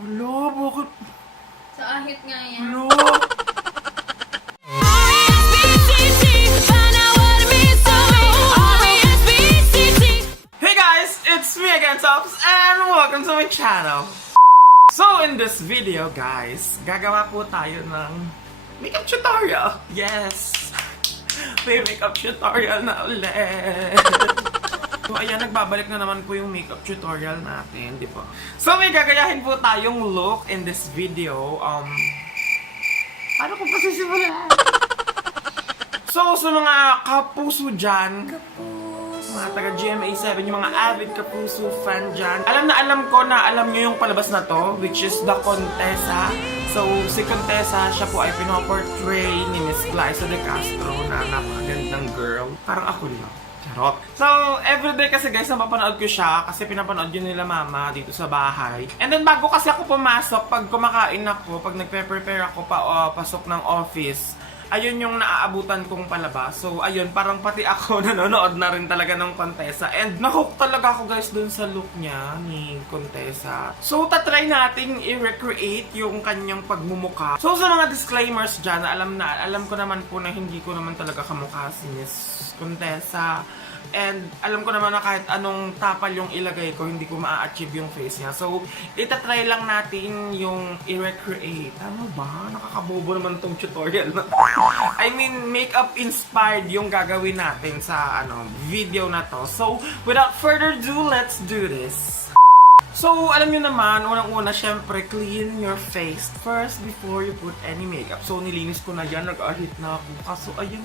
Hello, bakit? Sa ahit nga yan. Hello? Hey guys, it's me again, Tops, and welcome to my channel. So, in this video, guys, gagawa po tayo ng makeup tutorial. Yes! May makeup tutorial na ulit. So, ayan, nagbabalik na naman po yung makeup tutorial natin, di ba? So, may gagayahin po tayong look in this video. Paano ko pasisimulan? So, sa mga kapuso dyan, mga taga GMA 7, yung mga avid kapuso fan dyan, alam nyo yung palabas na to, which is the Contessa. So, si Contessa, siya po ay pinoportray ni Miss Glaiza De Castro na napakagandang girl. Parang ako lang. Charot. So, everyday kasi guys, napapanood ko siya kasi pinapanood yun nila mama dito sa bahay. And then, bago kasi ako pumasok, pag kumakain ako, pag nagpe-prepare ako pasok ng office, ayun yung naaabutan kong palabas. So, ayun, parang pati ako nanonood na rin talaga ng Contessa. And nahook talaga ako guys dun sa look niya ni Contessa. So, tatry nating i-recreate yung kanyang pagmumukha. So, sa mga disclaimers dyan, alam ko naman po na hindi ko naman talaga kamukha si Miss Contessa. And alam ko naman na kahit anong tapal yung ilagay ko, hindi ko ma-achieve yung face niya. So, itatry lang natin yung i-recreate. Ano ba? Nakakabobo naman tong tutorial na. I mean, makeup inspired yung gagawin natin sa video na to. So, without further ado, let's do this. So, alam nyo naman, unang-una, syempre, clean your face first before you put any makeup. So, nilinis ko na yan, nag-ahit na ako. Kaso, ayun.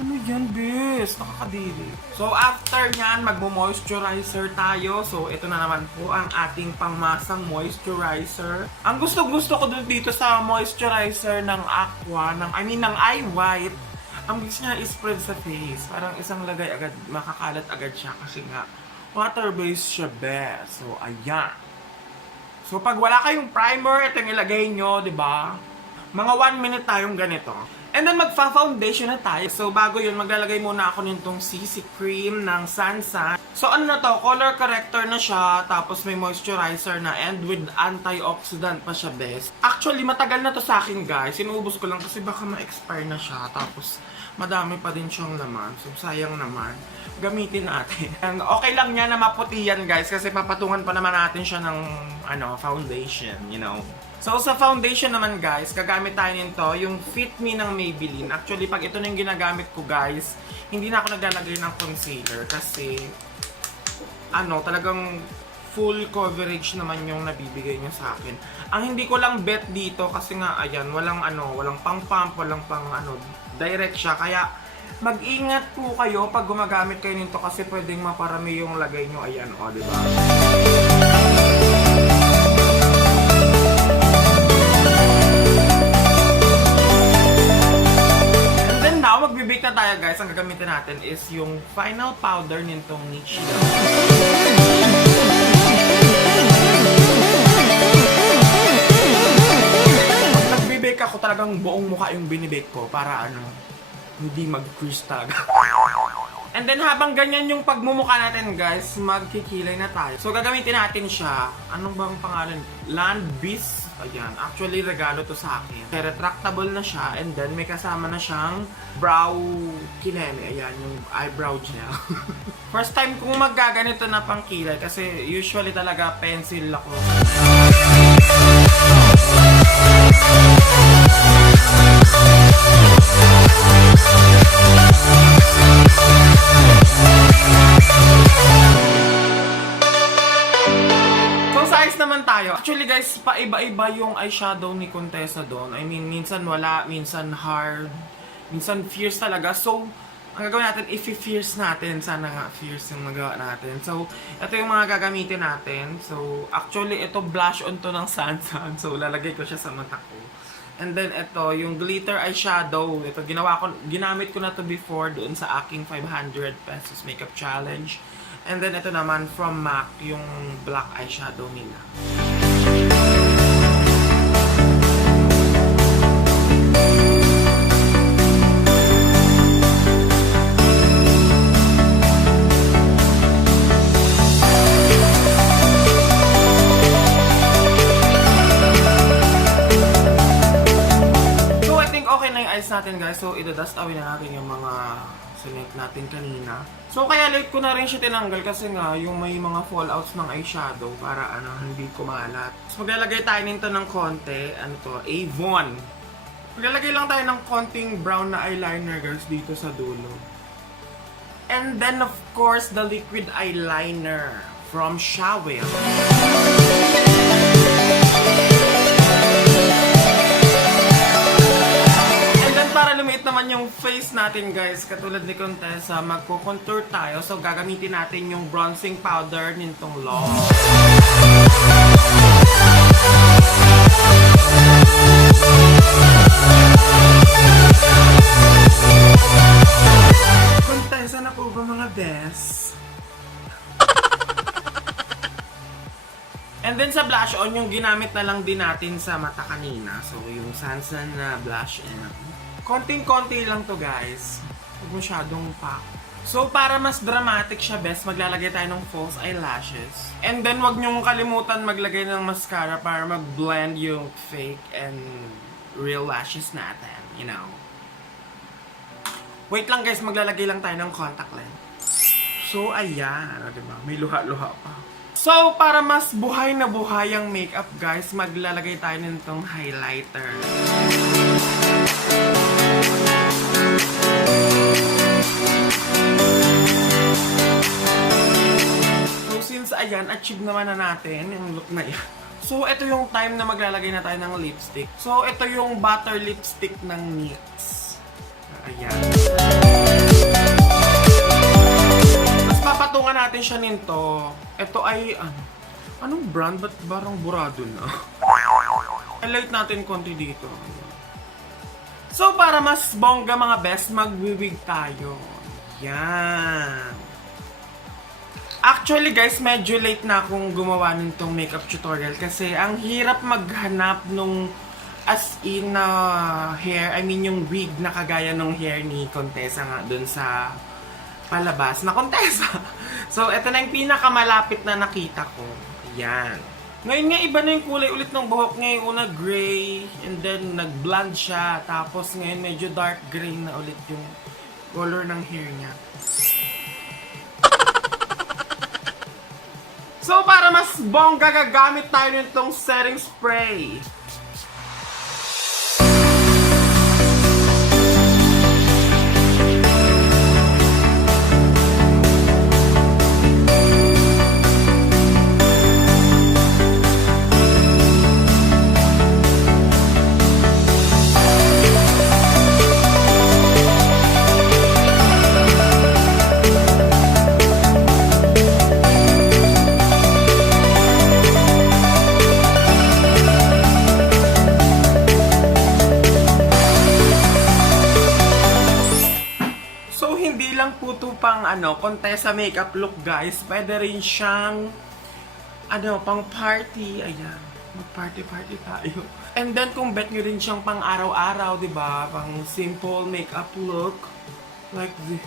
Ano yan, bes? Nakakadiri. So, after nyan, magmo-moisturizer tayo. So, ito na naman po ang ating pangmasang moisturizer. Ang gusto ko dito sa moisturizer ng Aqua, ng iWhite, ang gusto niya is-spread sa face. Parang isang lagay agad, makakalat agad siya kasi nga, water-based siya, bes. So, ayan. So, pag wala kayong primer, ito yung ilagay nyo, di ba? Mga 1 minute tayong ganito. And then magfa-foundation na tayo. So bago yun, maglalagay muna ako nitong CC Cream ng Sansan. So ano na to, color corrector na siya, tapos may moisturizer na, and with antioxidant pa siya, best. Actually, matagal na to sa akin, guys. Sinuubos ko lang kasi baka ma-expire na siya, tapos madami pa din siyang laman. So sayang naman. Gamitin natin. And okay lang niya na maputi yan, guys, kasi papatungan pa naman natin siya ng foundation, you know. So, sa foundation naman guys, gagamit tayo nito, yung Fit Me ng Maybelline. Actually, pag ito na yung ginagamit ko guys, hindi na ako naglalagay ng concealer kasi, talagang full coverage naman yung nabibigay niya sa akin. Ang hindi ko lang bet dito kasi nga, ayan, walang pang-pump, walang direct siya. Kaya, mag-ingat po kayo pag gumagamit kayo nito kasi pwedeng maparami yung lagay nyo, ayan, diba? Magbibake na tayo guys, ang gagamitin natin is yung final powder nitong niche. Pag nagbibake ako, talagang buong mukha yung binibake ko para hindi mag-crease talaga. And then habang ganyan yung pagmumukha natin guys, magkikilay na tayo. So gagamitin natin siya, anong bang pangalan? Land Beast. Ayan, actually regalo to sa akin. Retractable na siya, and then may kasama na siyang brow kineme. Ayan, yung eyebrow gel. First time kong maggaganito na pang kilay kasi usually talaga pencil ako. Naman tayo. Actually guys, paiba-iba yung eyeshadow ni Contessa doon. I mean, minsan wala, minsan hard, minsan fierce talaga. So, ang gagawin natin, i-fierce natin. Sana nga fierce yung magawa natin. So, ito yung mga gagamitin natin. So, actually, ito blush on to ng Sansan. So, lalagay ko siya sa mata ko. And then, ito, yung glitter eyeshadow. Ito, ginamit ko na to before doon sa aking 500 pesos makeup challenge. And then, ito naman from MAC, yung black eyeshadow nila. natin guys, so idadust away na natin yung mga select natin kanina. So kaya late ko na rin siya tinanggal kasi nga yung may mga fallouts ng eyeshadow para hindi kumalat. So maglalagay tayo nito ng konti, AVON. Maglalagay lang tayo ng konting brown na eyeliner guys dito sa dulo. And then of course the liquid eyeliner from Shawel. Para lumiit naman yung face natin guys, katulad ni Contessa, magko-contour tayo. So gagamitin natin yung bronzing powder nitong Law. Contessa na po ba mga best? And then sa blush on, yung ginamit na lang din natin sa mata kanina. So yung Sansan na blush on. Konting-konti lang to guys. Huwag masyadong pack. So para mas dramatic siya best, maglalagay tayo ng false eyelashes. And then wag niyong kalimutan maglagay ng mascara para mag-blend yung fake and real lashes natin. You know. Wait lang guys, maglalagay lang tayo ng contact lens. So ayan, diba? May luha-luha pa. So para mas buhay na buhay ang makeup guys, maglalagay tayo nitong highlighter. So since ayan, achieve naman na natin yung look na yan. So ito yung time na maglalagay na tayo ng lipstick. So ito yung butter lipstick ng NYX. Ayan. Tapos papatungan natin siya nito. Ito ay anong brand? Ba't barang burado na? Highlight natin konti dito. So, para mas bongga mga best, magwiwig tayo. Yan. Actually guys, medyo late na akong gumawa nitong makeup tutorial kasi ang hirap maghanap nung as in na hair, I mean yung wig na kagaya nung hair ni Contessa nga dun sa palabas na Contessa. So, ito na yung pinakamalapit na nakita ko. Yan. Ngayon nga, iba na yung kulay ulit ng buhok. Ngayon una gray, and then nag-blonde siya. Tapos ngayon medyo dark gray na ulit yung color ng hair niya. So para mas bongga, gagamit tayo nitong setting spray. Pang Contessa makeup look guys, pwede rin siyang pang party. Ayan, mag-party tayo. And then kung bet nyo rin siyang pang araw-araw, diba? Pang simple makeup look like this.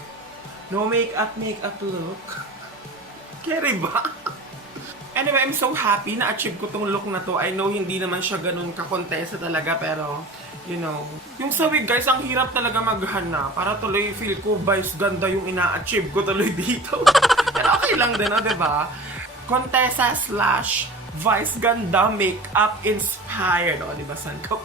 No makeup look. Carry ba? Anyway, I'm so happy na achieve ko tong look na to. I know hindi naman siya ganun ka-Contessa talaga, pero you know, yung sa wig guys, ang hirap talaga maghanap. Para tuloy feel ko, vice ganda yung ina-achieve ko tuloy dito. Pero okay lang din, diba? Contessa / vice ganda makeup inspired. Diba, san ka?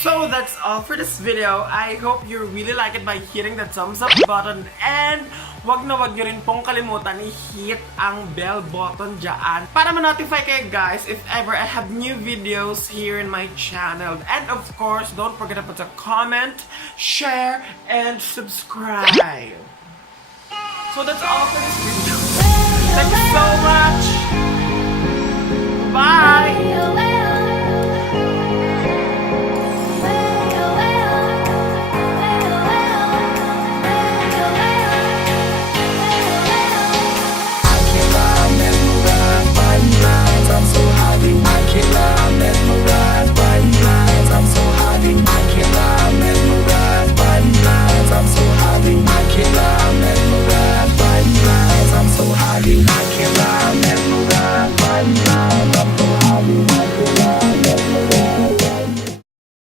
So that's all for this video. I hope you really like it by hitting the thumbs up button, and wag nyo rin pong kalimutan i-hit ang bell button dyan para ma-notify kayo guys if ever I have new videos here in my channel. And of course, don't forget to put a comment, share, and subscribe. So that's all for this video. Thank you so much!